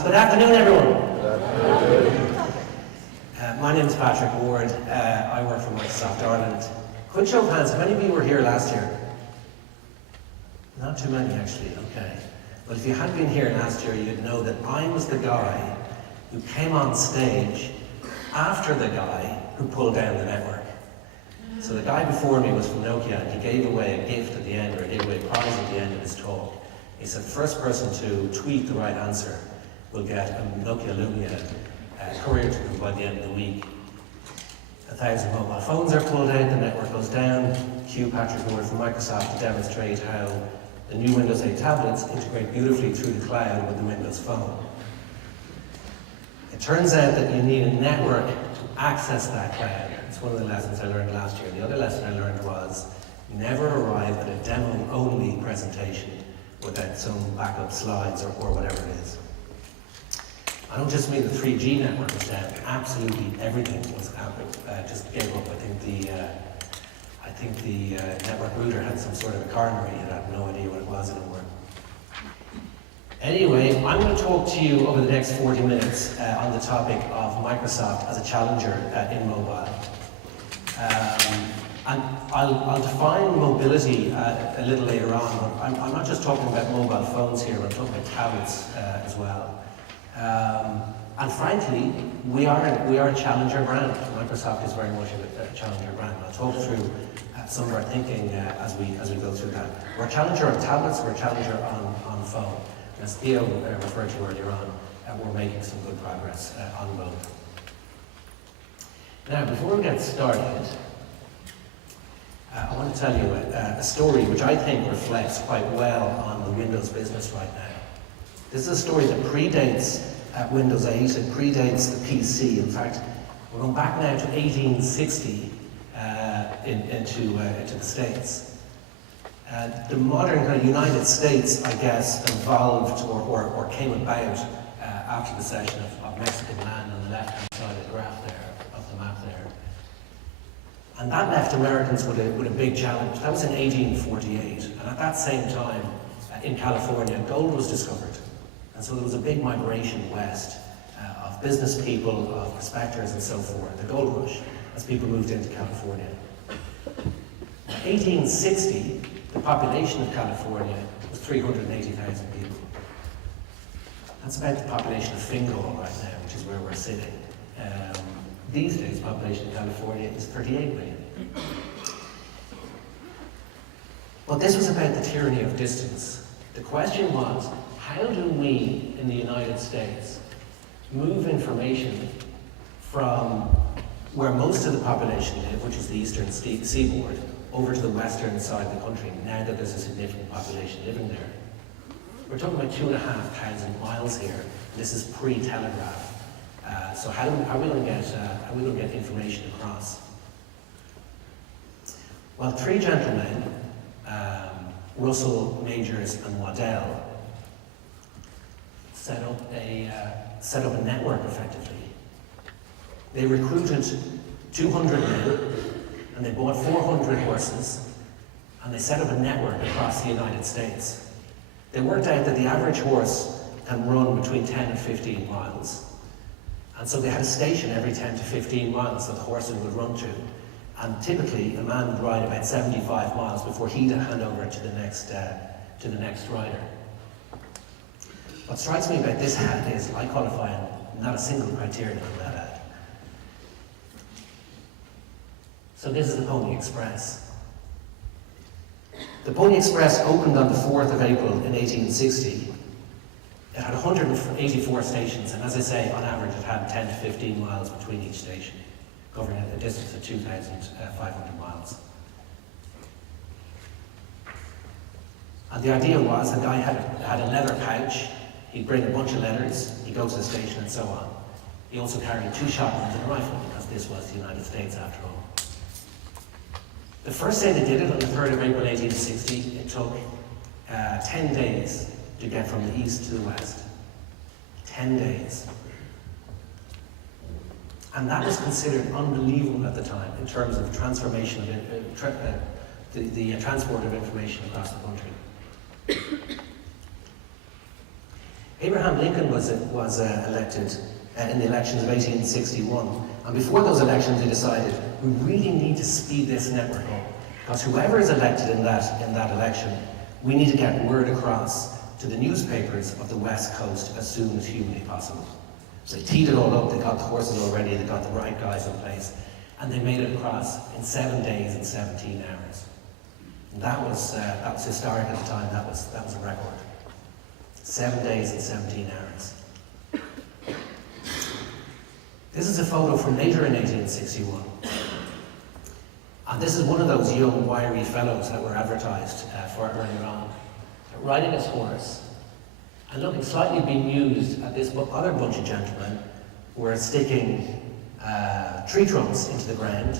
So good afternoon, everyone. My name is Patrick Ward. I work for Microsoft Ireland. Quick show of hands, how many of you were here last year? Not too many, actually, okay. Well, if you had been here last year, you'd know that I was the guy who came on stage after the guy who pulled down the network. So the guy before me was from Nokia, and he gave away a gift at the end, or gave away a prize at the end of his talk. He said the first person to tweet the right answer will get a Nokia Lumia courier to them by the end of the week. 1,000 mobile phones are pulled out, the network goes down. Cue Patrick Ward from Microsoft to demonstrate how the new Windows 8 tablets integrate beautifully through the cloud with the Windows Phone. It turns out that you need a network to access that cloud. It's one of the lessons I learned last year. The other lesson I learned was never arrive at a demo-only presentation without some backup slides or whatever it is. I don't just mean the 3G network was down. Absolutely everything was out. Just gave up. I think the network router had some sort of a coronary and I have no idea what it was anymore. Anyway, I'm going to talk to you over the next 40 minutes on the topic of Microsoft as a challenger in mobile. And I'll define mobility a little later on, but I'm not just talking about mobile phones here, I'm talking about tablets as well. And frankly, we are a challenger brand. Microsoft is very much a challenger brand. I'll talk through some of our thinking as we go through that. We're a challenger on tablets, we're a challenger on phone. As Theo referred to earlier on, we're making some good progress on both. Now, before we get started, I want to tell you a story which I think reflects quite well on the Windows business right now. This is a story that predates Windows 8, it predates the PC. In fact, we're going back now to 1860 into the States. The modern kind of United States, I guess, evolved or came about after the cession of Mexican land on the left-hand side of the graph there, of the map there. And that left Americans with a big challenge. That was in 1848, and at that same time, in California, gold was discovered. And so there was a big migration west of business people, of prospectors and so forth, the gold rush, as people moved into California. In 1860, the population of California was 380,000 people. That's about the population of Fingal right now, which is where we're sitting. These days, the population of California is 38 million. But this was about the tyranny of distance. The question was, how do we in the United States move information from where most of the population live, which is the eastern seaboard, over to the western side of the country, now that there's a significant population living there? We're talking about 2,500 miles here. This is pre-telegraph. So how are we going to get information across? Well, three gentlemen, Russell, Majors, and Waddell, set up a network effectively. They recruited 200 men, and they bought 400 horses, and they set up a network across the United States. They worked out that the average horse can run between 10 and 15 miles. And so they had a station every 10 to 15 miles that the horses would run to. And typically, a man would ride about 75 miles before he'd hand over to the next rider. What strikes me about this ad is I qualify on not a single criterion on that ad. So this is the Pony Express. The Pony Express opened on the 4th of April in 1860. It had 184 stations, and as I say, on average it had 10 to 15 miles between each station, covering a distance of 2,500 miles. And the idea was the guy had a leather pouch. He'd bring a bunch of letters, he'd go to the station and so on. He also carried 2 shotguns and a rifle, because this was the United States after all. The first day they did it, on the 3rd of April 1860, it took 10 days to get from the east to the west. 10 days. And that was considered unbelievable at the time in terms of transformation of the transport of information across the country. Abraham Lincoln was elected in the elections of 1861, and before those elections they decided we really need to speed this network up, because whoever is elected in that election, we need to get word across to the newspapers of the West Coast as soon as humanly possible. So they teed it all up, they got the horses all ready, they got the right guys in place, and they made it across in 7 days and 17 hours. And that was historic at the time. That was a record. 7 days and 17 hours. This is a photo from later in 1861. And this is one of those young, wiry fellows that were advertised for earlier on, riding his horse and looking slightly bemused at this other bunch of gentlemen who were sticking tree trunks into the ground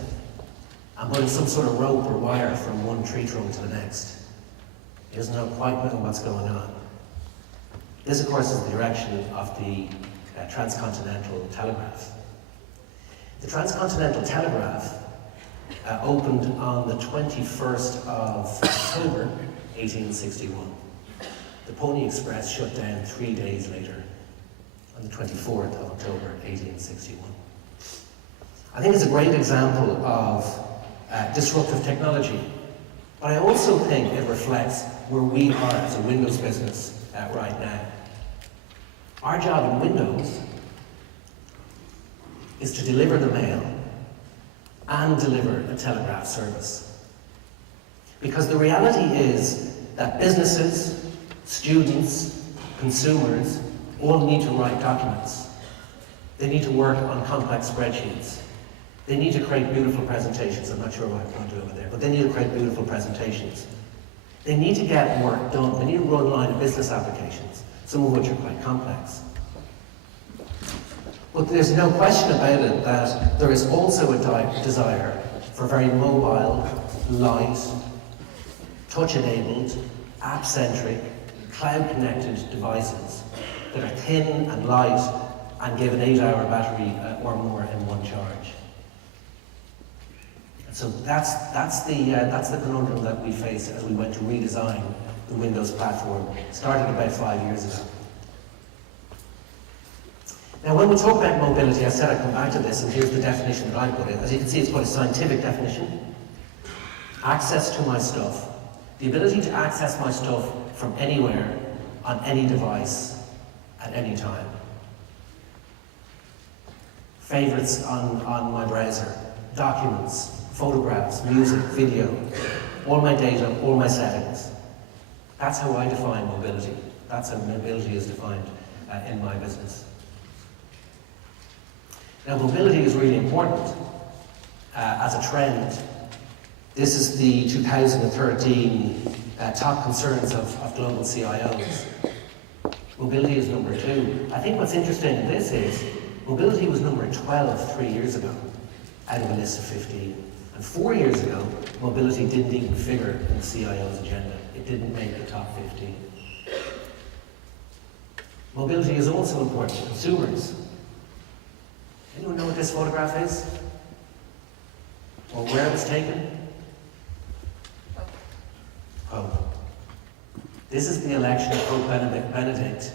and putting some sort of rope or wire from one tree trunk to the next. He doesn't quite know what's going on. This, of course, is the erection of the transcontinental telegraph. The transcontinental telegraph opened on the 21st of October 1861. The Pony Express shut down 3 days later, on the 24th of October 1861. I think it's a great example of disruptive technology, but I also think it reflects where we are as a Windows business right now. Our job in Windows is to deliver the mail and deliver a telegraph service. Because the reality is that businesses, students, consumers all need to write documents. They need to work on complex spreadsheets. They need to create beautiful presentations. I'm not sure what I'm going to do over there, but they need to create beautiful presentations. They need to get work done. They need to run line of business applications, some of which are quite complex. But there's no question about it that there is also a desire for very mobile, light, touch-enabled, app-centric, cloud-connected devices that are thin and light and give an 8-hour battery or more in one charge. And so that's the conundrum that we faced as we went to redesign the Windows platform, starting about 5 years ago. Now, when we talk about mobility, I said I'd come back to this, and here's the definition that I put in. As you can see, it's quite a scientific definition. Access to my stuff. The ability to access my stuff from anywhere, on any device, at any time. Favorites on my browser, documents, photographs, music, video, all my data, all my settings. That's how I define mobility. That's how mobility is defined in my business. Now, mobility is really important as a trend. This is the 2013 top concerns of global CIOs. Mobility is number 2. I think what's interesting in this is mobility was number 12 3 years ago out of a list of 15. And 4 years ago, mobility didn't even figure in the CIO's agenda. It didn't make the top 15. Mobility is also important to consumers. Anyone know what this photograph is? Or where it was taken? Pope. This is the election of Pope Benedict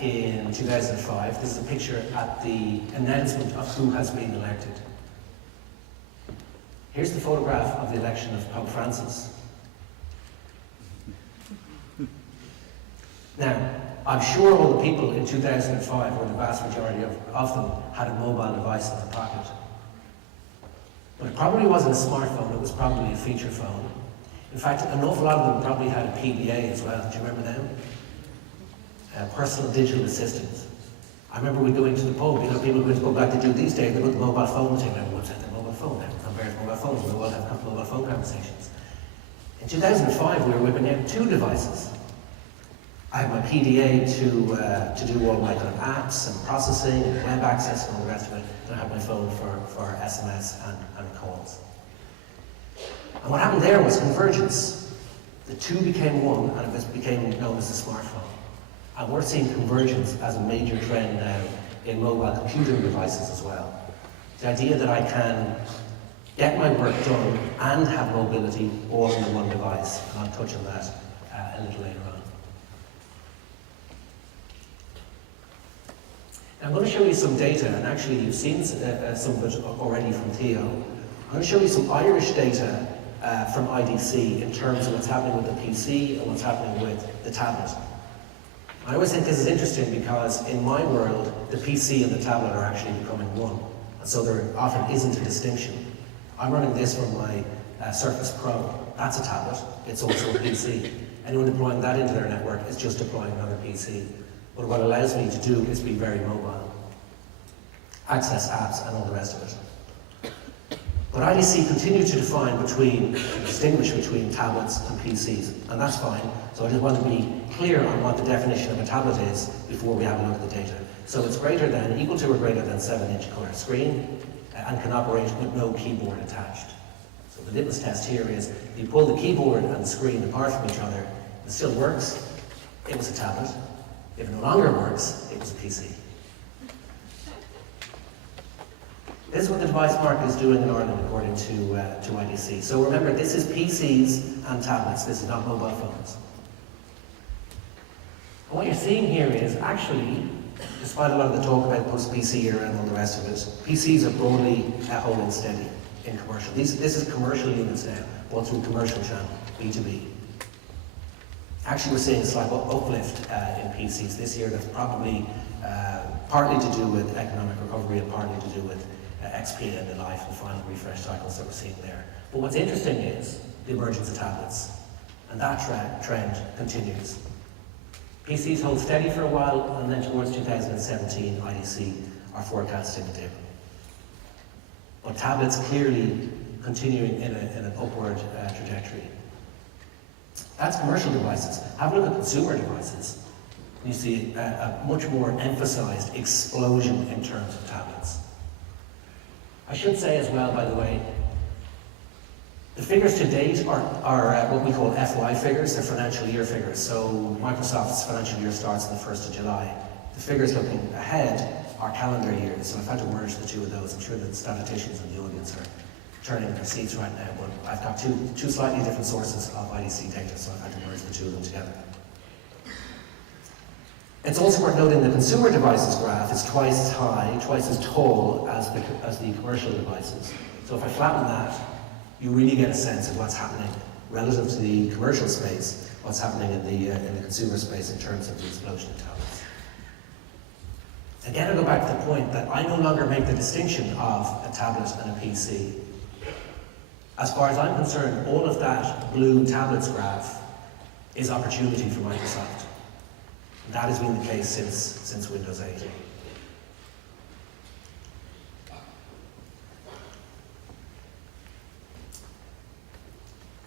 in 2005. This is a picture at the announcement of who has been elected. Here's the photograph of the election of Pope Francis. Now, I'm sure all the people in 2005, or the vast majority of them, had a mobile device in their pocket. But it probably wasn't a smartphone, it was probably a feature phone. In fact, an awful lot of them probably had a PDA as well. Do you remember them? Personal digital assistants. I remember we going to the pub, people going to go back to do these days, they put the mobile phone thing, everyone's at their mobile phone now. Compared to mobile phones, we all have mobile phone conversations. In 2005, we were whipping out 2 devices. I had my PDA to do all my kind of apps and processing and web access and all the rest of it. And I had my phone for SMS and calls. And what happened there was convergence. The 2 became 1 and it became known as the smartphone. And we're seeing convergence as a major trend now in mobile computing devices as well. The idea that I can get my work done and have mobility all in the one device. And I'll touch on that a little later on. I'm going to show you some data, and actually you've seen some of it already from Theo. I'm going to show you some Irish data from IDC in terms of what's happening with the PC and what's happening with the tablet. I always think this is interesting because in my world, the PC and the tablet are actually becoming one. And so there often isn't a distinction. I'm running this from my Surface Pro. That's a tablet. It's also a PC. Anyone deploying that into their network is just deploying another PC. But what it allows me to do is be very mobile, access apps and all the rest of it. But IDC continue to distinguish between tablets and PCs, and that's fine. So I just want to be clear on what the definition of a tablet is before we have a look at the data. So it's equal to or greater than 7-inch color screen and can operate with no keyboard attached. So the litmus test here is if you pull the keyboard and the screen apart from each other, it still works, it was a tablet. If it no longer works, it was a PC. This is what the device market is doing in Ireland according to IDC. So remember, this is PCs and tablets, this is not mobile phones. And what you're seeing here is actually, despite a lot of the talk about post-PC era and all the rest of it, PCs are broadly holding steady in commercial. This is commercial units now, bought through commercial channel, B2B. Actually, we're seeing a slight uplift in PCs this year. That's probably partly to do with economic recovery and partly to do with XP and the life and final refresh cycles that we're seeing there. But what's interesting is the emergence of tablets, and that trend continues. PCs hold steady for a while, and then towards 2017, IDC are forecasting a dip. But tablets clearly continuing in an upward trajectory. That's commercial devices. Have a look at consumer devices. You see a much more emphasized explosion in terms of tablets. I should say as well, by the way, the figures to date are what we call FY figures, they're financial year figures. So Microsoft's financial year starts on the 1st of July. The figures looking ahead are calendar years, so I've had to merge the two of those. I'm sure that the statisticians in the audience are turning in their seats right now, but I've got two slightly different sources of IDC data, so I've had to merge the two of them together. It's also worth noting the consumer devices graph is twice as high, twice as tall as the commercial devices. So if I flatten that, you really get a sense of what's happening relative to the commercial space, what's happening in the consumer space in terms of the explosion of tablets. Again, I go back to the point that I no longer make the distinction of a tablet and a PC. As far as I'm concerned, all of that blue tablets graph is opportunity for Microsoft. That has been the case since Windows 8.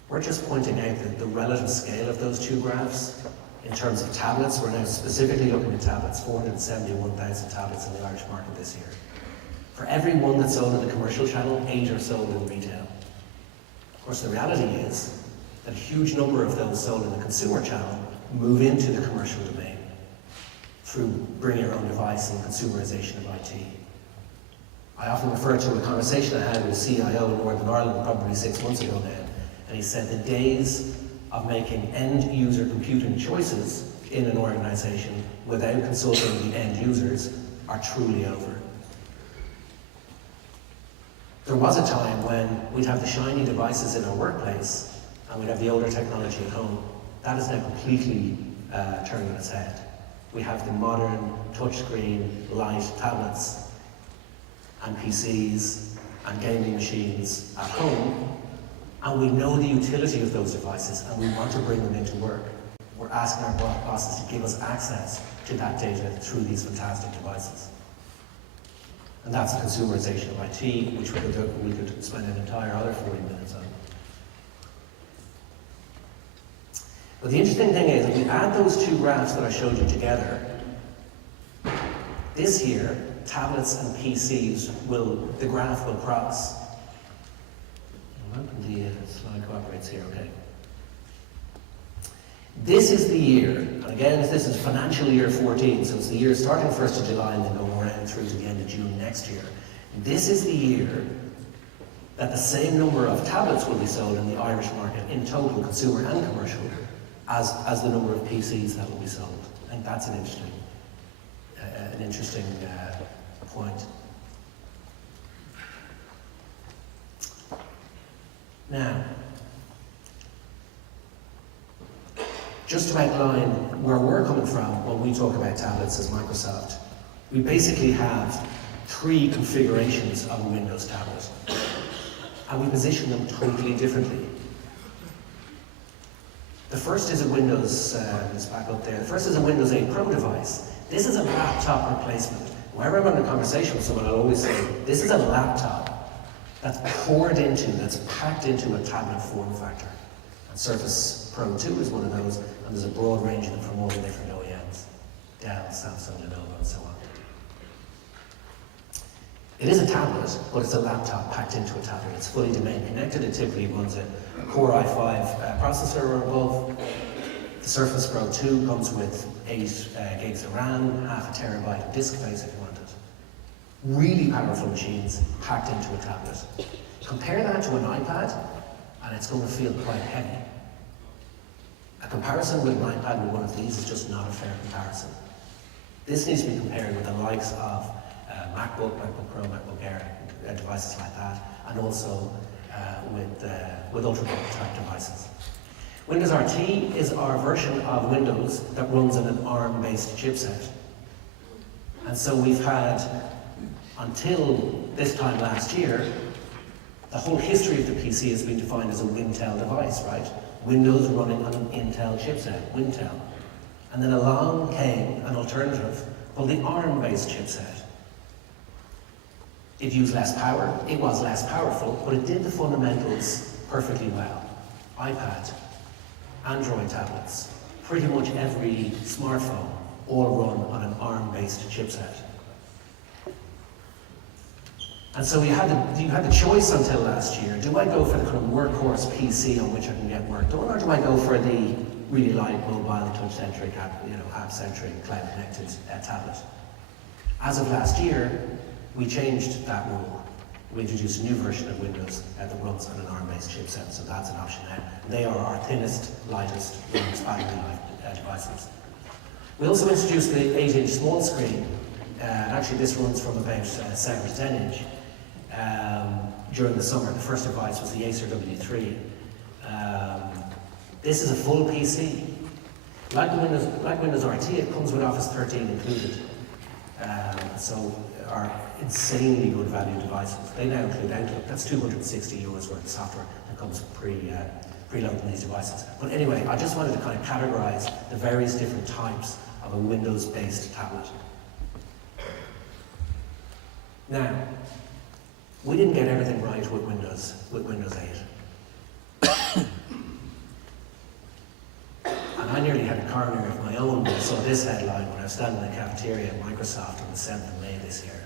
We're just pointing out that the relative scale of those two graphs in terms of tablets. We're now specifically looking at tablets, 471,000 tablets in the Irish market this year. For every one that's sold in the commercial channel, 8 are sold in retail. Of course, the reality is that a huge number of those sold in the consumer channel move into the commercial domain through bring your own device and consumerization of IT. I often refer to a conversation I had with a CIO in Northern Ireland probably 6 months ago now, and he said the days of making end-user computing choices in an organization without consulting the end users are truly over. There was a time when we'd have the shiny devices in our workplace and we'd have the older technology at home. That is now completely turned on its head. We have the modern touchscreen, light tablets and PCs and gaming machines at home, and we know the utility of those devices and we want to bring them into work. We're asking our bosses to give us access to that data through these fantastic devices. And that's the consumerization of IT, which we could spend an entire other 40 minutes on. But the interesting thing is, if we add those two graphs that I showed you together, this year, tablets and PCs the graph will cross. I'm hoping the slide cooperates here, okay. This is the year, and again, this is financial year 14, so it's the year starting 1st of July and then going around through to the end of June next year. This is the year that the same number of tablets will be sold in the Irish market, in total, consumer and commercial, as the number of PCs that will be sold. I think that's an interesting an interesting point. Now, just to outline where we're coming from when we talk about tablets as Microsoft, we basically have 3 configurations of a Windows tablet, and we position them totally differently. The first is a Windows, let's back up there, the first is a Windows 8 Pro device. This is a laptop replacement. Whenever I'm in a conversation with someone, I'll always say, this is a laptop that's poured into, that's packed into a tablet form factor. And Surface Pro 2 is one of those, and there's a broad range of them from all the different OEMs, Dell, Samsung, Lenovo, and so on. It is a tablet, but it's a laptop packed into a tablet. It's fully domain connected. It typically runs a Core i5 processor or above. The Surface Pro 2 comes with 8 gigs of RAM, half a terabyte of disk space if you want it. Really powerful machines packed into a tablet. Compare that to an iPad, and it's going to feel quite heavy. A comparison with an iPad with one of these is just not a fair comparison. This needs to be compared with the likes of MacBook, MacBook Pro, MacBook Air, devices like that, and also with ultrabook type devices. Windows RT is our version of Windows that runs on an ARM-based chipset. And so we've had, until this time last year, the whole history of the PC has been defined as a Wintel device, right? Windows running on an Intel chipset, Wintel. And then along came an alternative called the ARM-based chipset. It used less power, it was less powerful, but it did the fundamentals perfectly well. iPad, Android tablets, pretty much every smartphone, all run on an ARM-based chipset. And so you had the choice until last year. Do I go for the kind of workhorse PC on which I can get work done, or do I go for the really light, mobile, touch-centric, app-centric, cloud-connected tablet? As of last year, we changed that rule. We introduced a new version of Windows that runs on an ARM-based chipset, so that's an option now. They are our thinnest, lightest, most battery-life devices. We also introduced the 8-inch small screen. Actually, this runs from about 7 to 10 inch. During the summer, the first device was the Acer W3. This is a full PC. Like Windows RT, it comes with Office 13 included. So are insanely good value devices. They now include Outlook. That's €260 worth of software that comes preloaded in these devices. But anyway, I just wanted to kind of categorize the various different types of a Windows-based tablet. Now, we didn't get everything right with Windows 8. And I nearly had a coronary of my own when I saw this headline when I was standing in the cafeteria at Microsoft on the 7th of May this year.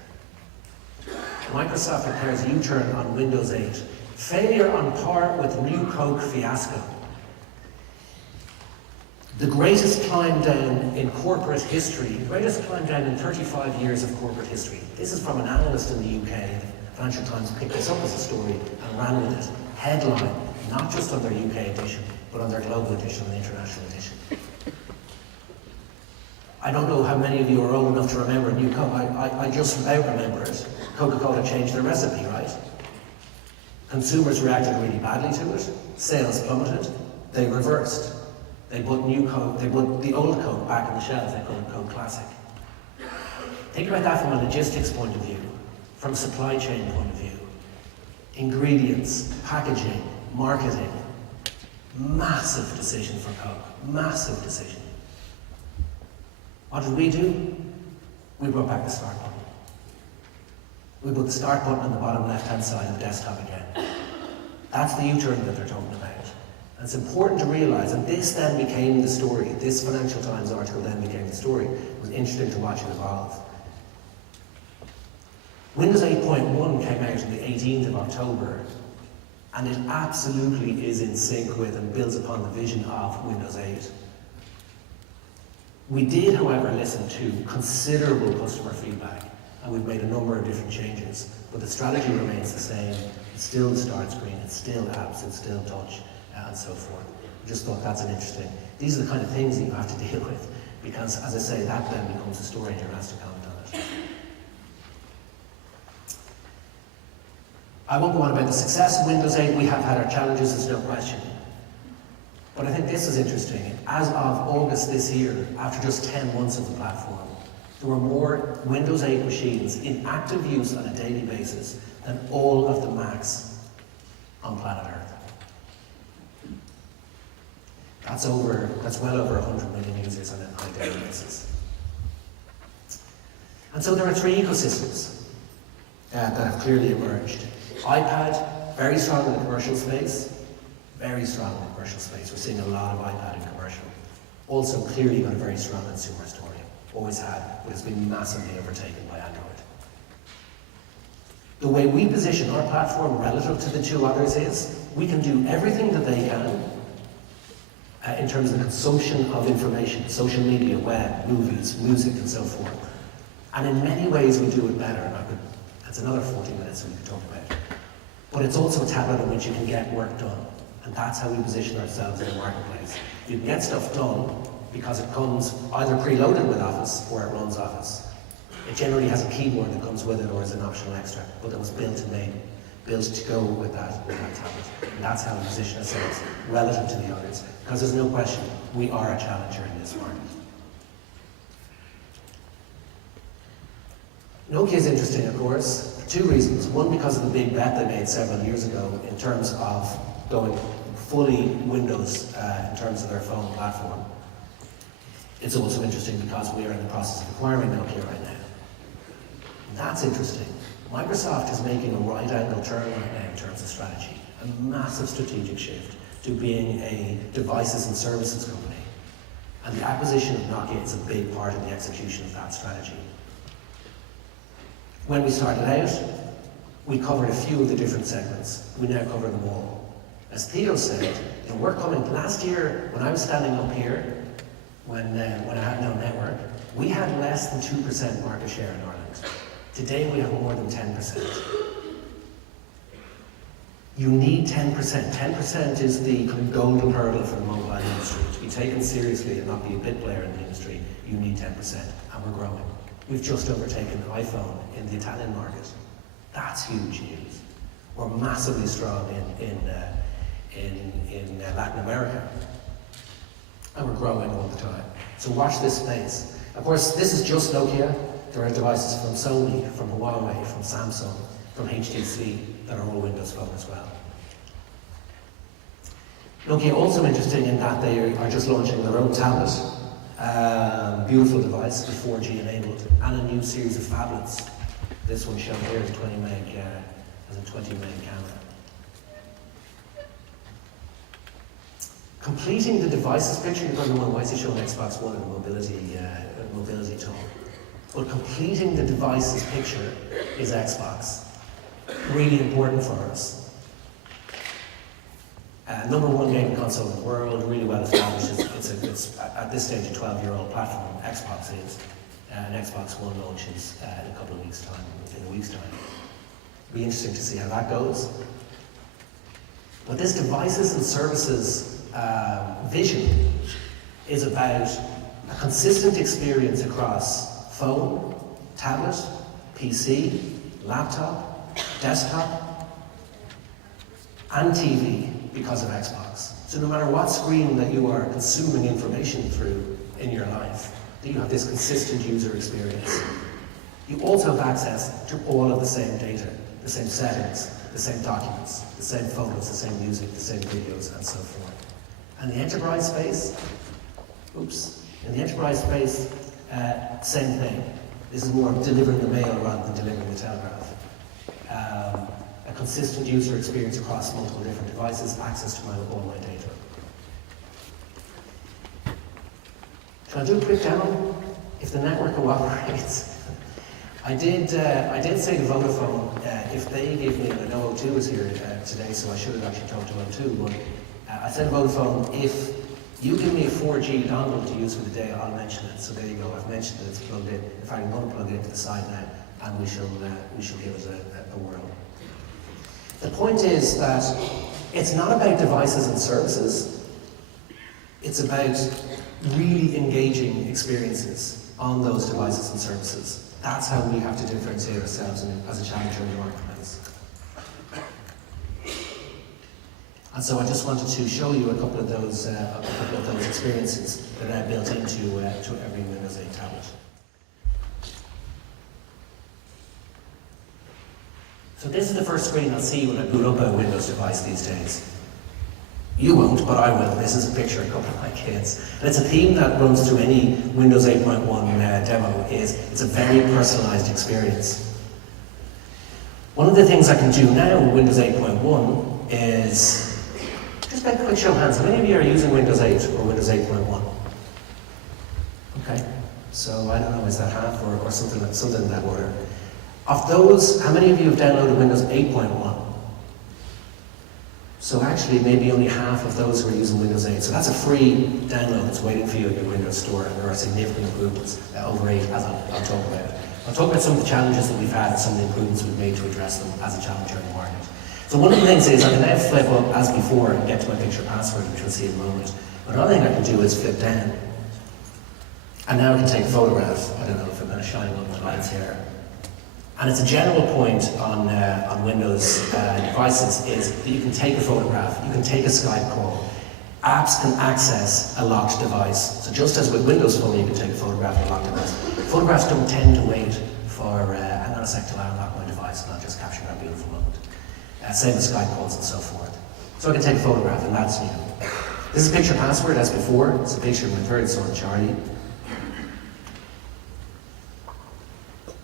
Microsoft declares U-turn on Windows 8. Failure on par with new Coke fiasco. The greatest climb down in corporate history, the greatest climb down in 35 years of corporate history. This is from an analyst in the UK. The Financial Times picked this up as a story and ran with it. Headline, not just on their UK edition, but on their global edition and the international edition. I don't know how many of you are old enough to remember New Coke. I just about remember it. Coca-Cola changed their recipe, right? Consumers reacted really badly to it. Sales plummeted. They reversed. They put new Coke, they put the old Coke back in the shelves. They called it Coke Classic. Think about that from a logistics point of view, from a supply chain point of view. Ingredients, packaging, marketing. Massive decision for Coke. Massive decision. What did we do? We brought back the start button. We put the start button on the bottom left-hand side of the desktop again. That's the U-turn that they're talking about. And it's important to realise, and this then became the story. This Financial Times article then became the story. It was interesting to watch it evolve. Windows 8.1 came out on the 18th of October, and it absolutely is in sync with and builds upon the vision of Windows 8. We did, however, listen to considerable customer feedback, and we've made a number of different changes, but the strategy remains the same. It's still the start screen, it's still apps, it's still touch, and so forth. I just thought that's an interesting, these are the kind of things that you have to deal with because, as I say, that then becomes a story and you're asked to comment on it. I won't go on about the success of Windows 8. We have had our challenges, there's no question. But I think this is interesting. As of August this year, after just 10 months of the platform, there were more Windows 8 machines in active use on a daily basis than all of the Macs on planet Earth. That's well over 100 million users on a daily basis. And so there are three ecosystems that have clearly emerged. iPad, very strong in the commercial space. Very strong in the commercial space. We're seeing a lot of iPad in commercial. Also clearly got a very strong consumer story. Always had, but it's been massively overtaken by Android. The way we position our platform relative to the two others is we can do everything that they can in terms of the consumption of information, social media, web, movies, music, and so forth. And in many ways we do it better. And that's another 40 minutes we could talk about. But it's also a tablet on which you can get work done. And that's how we position ourselves in the marketplace. You can get stuff done because it comes either preloaded with Office or it runs Office. It generally has a keyboard that comes with it or is an optional extra, but that was built to go with that tablet. And that's how we position ourselves relative to the others. Because there's no question, we are a challenger in this market. Nokia is interesting, of course, for two reasons. One, because of the big bet they made several years ago in terms of going fully Windows in terms of their phone platform. It's also interesting because we are in the process of acquiring Nokia right now. That's interesting. Microsoft is making a right-angle turn right now in terms of strategy, a massive strategic shift to being a devices and services company. And the acquisition of Nokia is a big part of the execution of that strategy. When we started out, we covered a few of the different segments. We now cover them all. As Theo said, we're coming, last year when I was standing up here, when I had no network, we had less than 2% market share in Ireland. Today we have more than 10%. You need 10%. 10% is the kind of golden hurdle for the mobile industry. To be taken seriously and not be a bit player in the industry, you need 10%, and we're growing. We've just overtaken iPhone in the Italian market. That's huge news. We're massively strong in Latin America. And we're growing all the time. So watch this space. Of course, this is just Nokia. There are devices from Sony, from Huawei, from Samsung, from HTC that are all Windows Phone as well. Nokia also interesting in that they are just launching their own tablet. Beautiful device, with 4G enabled, and a new series of phablets. This one shown here is 20 meg, has a 20 meg camera. Completing the devices picture, you're going to wonder why is he showing Xbox One and mobility talk. But completing the devices picture is Xbox. Really important for us. Number one gaming console in the world, really well established. It's at this stage a 12-year-old platform. Xbox is, and Xbox One launches in a couple of weeks' time, in a week's time. Be interesting to see how that goes. But this devices and services vision is about a consistent experience across phone, tablet, PC, laptop, desktop, and TV because of Xbox. So no matter what screen that you are consuming information through in your life, that you have this consistent user experience. You also have access to all of the same data, the same settings, the same documents, the same photos, the same music, the same videos, and so forth. And the enterprise space, in the enterprise space, same thing. This is more delivering the mail rather than delivering the telegraph. A consistent user experience across multiple different devices, access to all my data. Shall I do a quick demo? If the network cooperates. I did say to Vodafone, if they give me, and I know O2 is here today, so I should have actually talked to O2, but I said to Vodafone, if you give me a 4G dongle to use for the day, I'll mention it. So there you go, I've mentioned it, it's plugged in. In fact, I'm going to plug it into the site now, and we shall give it a whirl. The point is that it's not about devices and services. It's about really engaging experiences on those devices and services. That's how we have to differentiate ourselves as a challenger in the marketplace. And so I just wanted to show you a couple of those experiences that I built into every Windows 8 tablet. So this is the first screen I'll see when I boot up a Windows device these days. You won't, but I will. This is a picture of a couple of my kids. And it's a theme that runs through any Windows 8.1 demo, it's a very personalized experience. One of the things I can do now with Windows 8.1 is, just make a quick show of hands, how many of you are using Windows 8 or Windows 8.1? Okay, so I don't know, is that half or something in that order? Of those, how many of you have downloaded Windows 8.1? So actually, maybe only half of those who are using Windows 8. So that's a free download that's waiting for you in your Windows Store, and there are significant improvements over 8, as I'll talk about. I'll talk about some of the challenges that we've had and some of the improvements we've made to address them as a challenger in the market. So one of the things is I can now flip up, as before, and get to my picture password, which we'll see in a moment. But another thing I can do is flip down. And now I can take a photograph. I don't know if I'm going to shine up the lights here. And it's a general point on Windows devices is that you can take a photograph, you can take a Skype call. Apps can access a locked device. So just as with Windows Phone, you can take a photograph of a locked device. Photographs don't tend to wait for, hang on a sec till I unlock my device and I'll just capture that beautiful moment. Same with Skype calls and so forth. So I can take a photograph and that's new. This is a picture password as before. It's a picture of my third son, Charlie.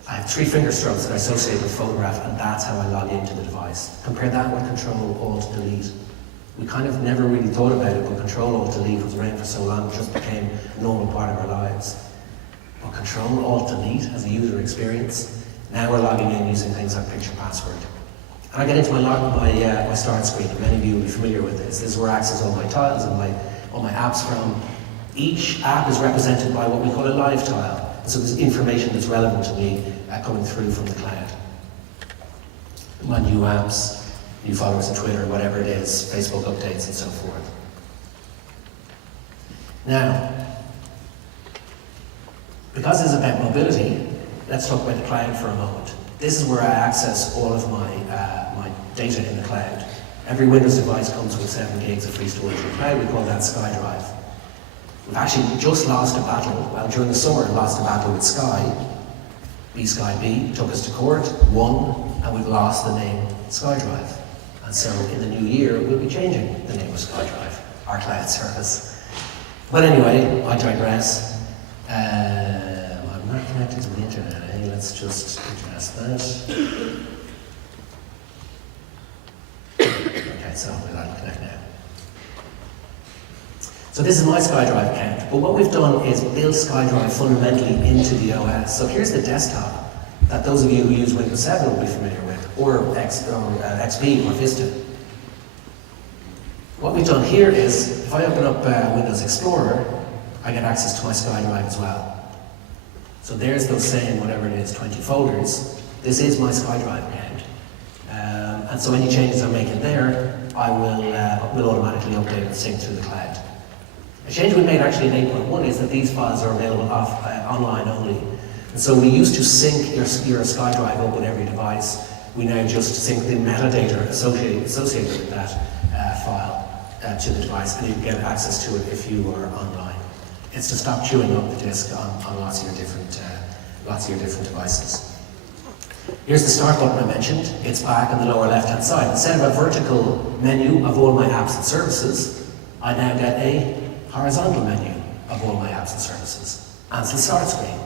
I have 3 finger strokes that I associate with photograph, and that's how I log into the device. Compare that with Control-Alt-Delete. We kind of never really thought about it, but Control-Alt-Delete was around for so long, it just became a normal part of our lives. But Control-Alt-Delete as a user experience, now we're logging in using things like picture password. And I get into my start screen, and many of you will be familiar with this. This is where I access all my tiles and all my apps from. Each app is represented by what we call a live tile. So there's information that's relevant to me coming through from the cloud. My new apps, new followers on Twitter, whatever it is, Facebook updates and so forth. Now, because this is about mobility, let's talk about the cloud for a moment. This is where I access all of my data in the cloud. Every Windows device comes with 7 gigs of free storage in the cloud. We call that Skydrive. We've actually just lost a battle. Well, during the summer, lost a battle with Sky. B took us to court, won, and we've lost the name Skydrive. And so in the new year, we'll be changing the name of Skydrive, our cloud service. But anyway, I digress. I'm not connected to the internet, eh? Let's just address that. Okay, so we'll connect now. So this is my Skydrive account, but what we've done is build Skydrive fundamentally into the OS. So here's the desktop that those of you who use Windows 7 will be familiar with, or XP or Vista. What we've done here is, if I open up Windows Explorer, I get access to my Skydrive as well. So there's those same, whatever it is, 20 folders. This is my Skydrive account. And so any changes I'm making there, I will automatically update and sync to the cloud. A change we made actually in 8.1 is that these files are available online only. And so we used to sync your Skydrive up with every device. We now just sync the metadata associated with that file to the device, and you can get access to it if you are online. It's to stop chewing up the disk on lots of your different devices. Here's the start button I mentioned. It's back on the lower left-hand side. Instead of a vertical menu of all my apps and services, I now get a horizontal menu of all my apps and services as the start screen.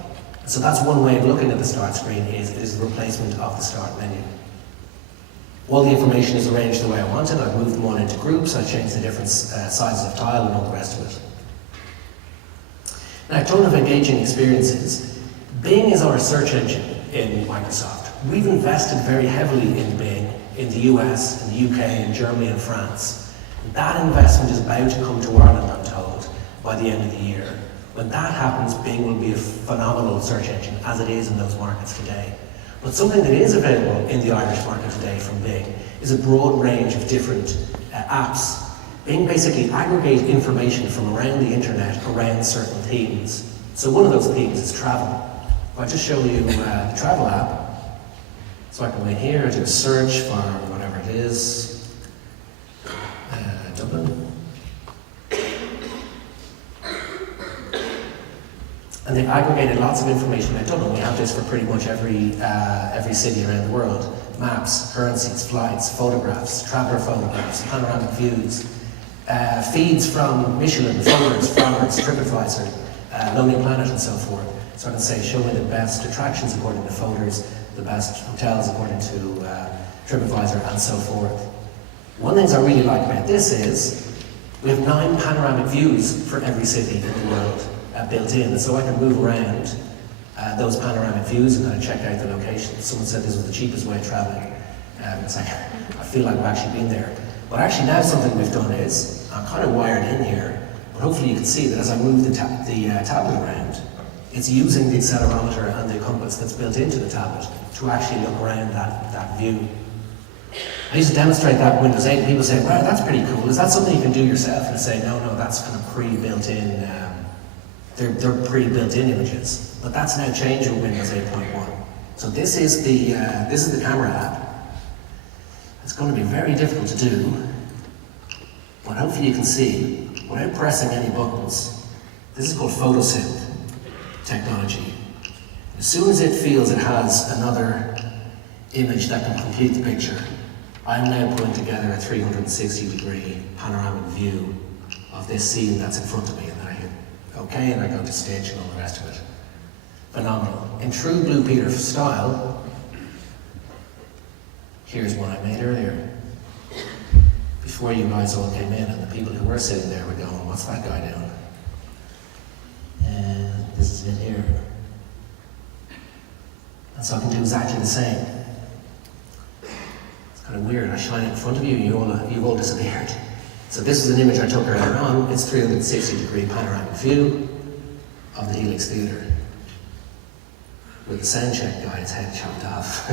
So that's one way of looking at the start screen is the replacement of the start menu. All the information is arranged the way I want it. I've moved them all into groups. I've changed the different sizes of tile and all the rest of it. Now, talking of engaging experiences, Bing is our search engine in Microsoft. We've invested very heavily in Bing in the US, in the UK, in Germany and France. That investment is about to come to Ireland, I'm told, by the end of the year. When that happens, Bing will be a phenomenal search engine, as it is in those markets today. But something that is available in the Irish market today from Bing is a broad range of different apps Bing basically aggregates information from around the internet around certain themes. So one of those themes is travel. If I just show you the travel app, so I can go in here, do a search for whatever it is, Dublin. And they've aggregated lots of information about Dublin. We have this for pretty much every city around the world. Maps, currencies, flights, photographs, traveller photographs, panoramic views, feeds from Michelin, Photos, Flowers, TripAdvisor, Lonely Planet and so forth. So I can say, show me the best attractions according to Photos, the best hotels according to TripAdvisor and so forth. One of the things I really like about this is, we have 9 panoramic views for every city in the world built in, so I can move around those panoramic views and kind of check out the locations. Someone said this was the cheapest way of traveling. It's like, I feel like I've actually been there. But actually now something we've done is, I'm kind of wired in here, but hopefully you can see that as I move the tablet around, it's using the accelerometer and the compass that's built into the tablet to actually look around that view. I used to demonstrate that in Windows 8 and people say, wow, that's pretty cool. Is that something you can do yourself? And I say, no, that's kind of pre-built in, they're pre-built in images. But that's now changed with Windows 8.1. So this is the camera app. It's going to be very difficult to do, but hopefully you can see, without pressing any buttons, this is called photosynth technology. As soon as it feels it has another image that can complete the picture, I'm now putting together a 360-degree panoramic view of this scene that's in front of me, and then I hit OK, and I go to stage and all the rest of it. Phenomenal. In true Blue Peter style, here's one I made earlier. Before you guys all came in, and the people who were sitting there were going, what's that guy doing? And this is it here. And so I can do exactly the same. It's kind of weird, I shine it in front of you and you've all disappeared. So this is an image I took earlier on. It's 360-degree panoramic view of the Helix Theatre, with the sound check guy's head chopped off.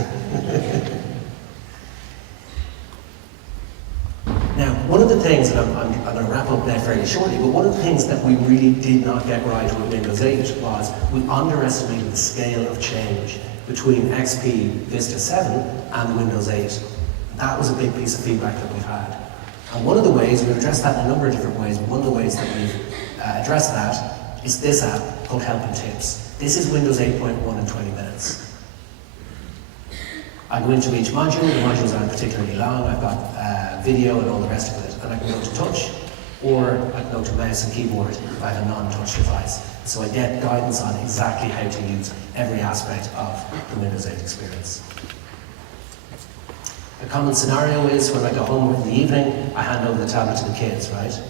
Now, one of the things, and I'm going to wrap up now fairly shortly, but one of the things that we really did not get right with Windows 8 was we underestimated the scale of change between XP Vista 7 and Windows 8. That was a big piece of feedback that we've had. And one of the ways, we've addressed that in a number of different ways, but one of the ways that we've addressed that is this app called Help and Tips. This is Windows 8.1 in 20 minutes. I go into each module, the modules aren't particularly long, I've got video and all the rest of it, and I can go to touch, or I can go to mouse and keyboard if I have a non-touch device. So I get guidance on exactly how to use every aspect of the Windows 8 experience. A common scenario is when I go home in the evening, I hand over the tablet to the kids, right?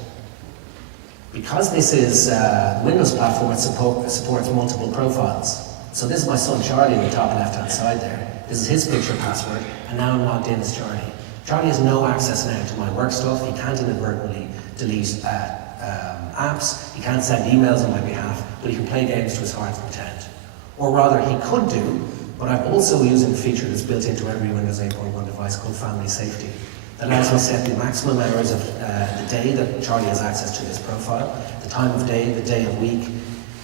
Because this is the Windows platform, it supports multiple profiles. So this is my son Charlie in the top left-hand side there. This is his picture password, and now I'm logged in as Charlie. Charlie has no access now to my work stuff. He can't inadvertently delete apps. He can't send emails on my behalf, but he can play games to his heart's content. Or rather, he could do, but I'm also using a feature that's built into every Windows 8.1 device called Family Safety. That allows me to set the maximum hours of the day that Charlie has access to this profile, the time of day, the day of week.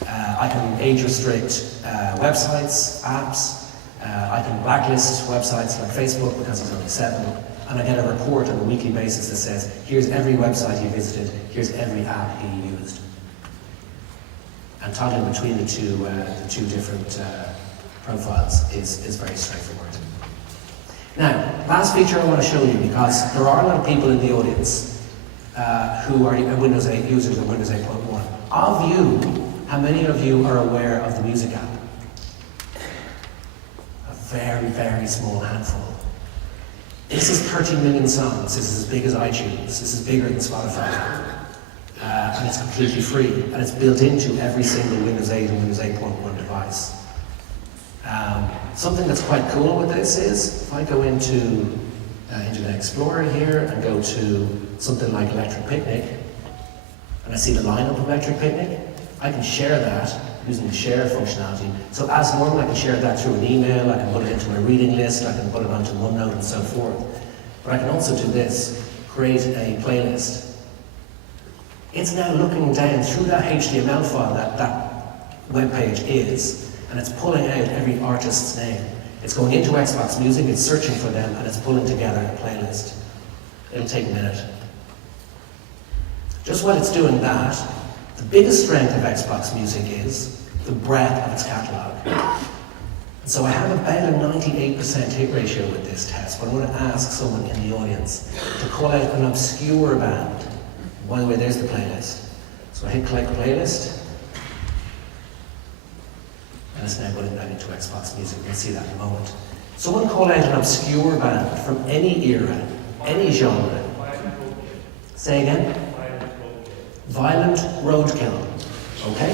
I can age restrict websites, apps. I can blacklist websites like Facebook because he's only 7. And I get a report on a weekly basis that says, here's every website he visited, here's every app he used. And toggling between the two different profiles is very straightforward. Now, last feature I want to show you, because there are a lot of people in the audience who are Windows 8 users of Windows 8.1. Of you, how many of you are aware of the music app? A very, very small handful. This is 30 million songs. This is as big as iTunes. This is bigger than Spotify. And it's completely free. And it's built into every single Windows 8 and Windows 8.1 device. Something that's quite cool with this is, if I go into Internet Explorer here and go to something like Electric Picnic, and I see the lineup of Electric Picnic, I can share that using the share functionality. So as normal, I can share that through an email, I can put it into my reading list, I can put it onto OneNote and so forth. But I can also do this, create a playlist It's now looking down through that HTML file that web page is, and it's pulling out every artist's name. It's going into Xbox Music, it's searching for them, and it's pulling together a playlist. It'll take a minute. Just while it's doing that, the biggest strength of Xbox Music is the breadth of its catalogue. And so I have about a 98% hit ratio with this test, but I'm going to ask someone in the audience to call out an obscure band. By the way, there's the playlist. So I hit collect playlist, and it's now putting that into Xbox Music. We'll see that in a moment. Someone call out an obscure band from any era, any genre. Say again? Violent Roadkill. Okay?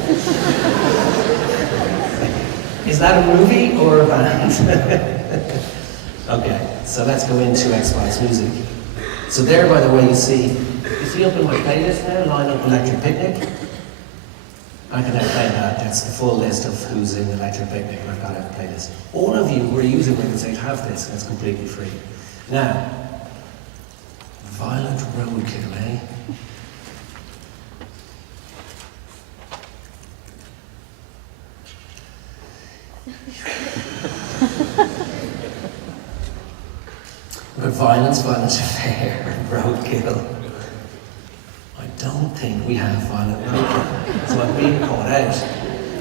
Is that a movie or a band? Okay, so let's go into Xbox Music. So there, by the way, you see up in my playlist now, Line Up Electric Picnic. I can now play that. That's the full list of who's in Electric Picnic, and I've got a playlist. All of you who are using Windows 8 have this, and it's completely free. Now, Violent Roadkill, eh? But violence affair, roadkill. I don't think we have violent roadkill, so I'm being caught out.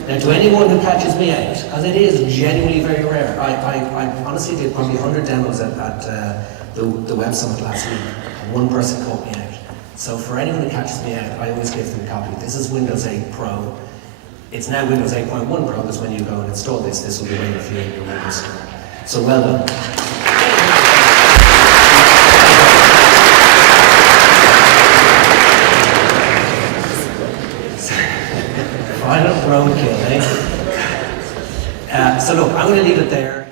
Now, to anyone who catches me out, as it is genuinely very rare, I honestly did probably 100 demos at the Web Summit last week, and one person caught me out. So for anyone who catches me out, I always give them a copy. This is Windows 8 Pro. It's now Windows 8.1 Pro, because when you go and install this, this will be waiting for you in your Windows store. So well done. Violent roadkill, eh? So look, I'm going to leave it there.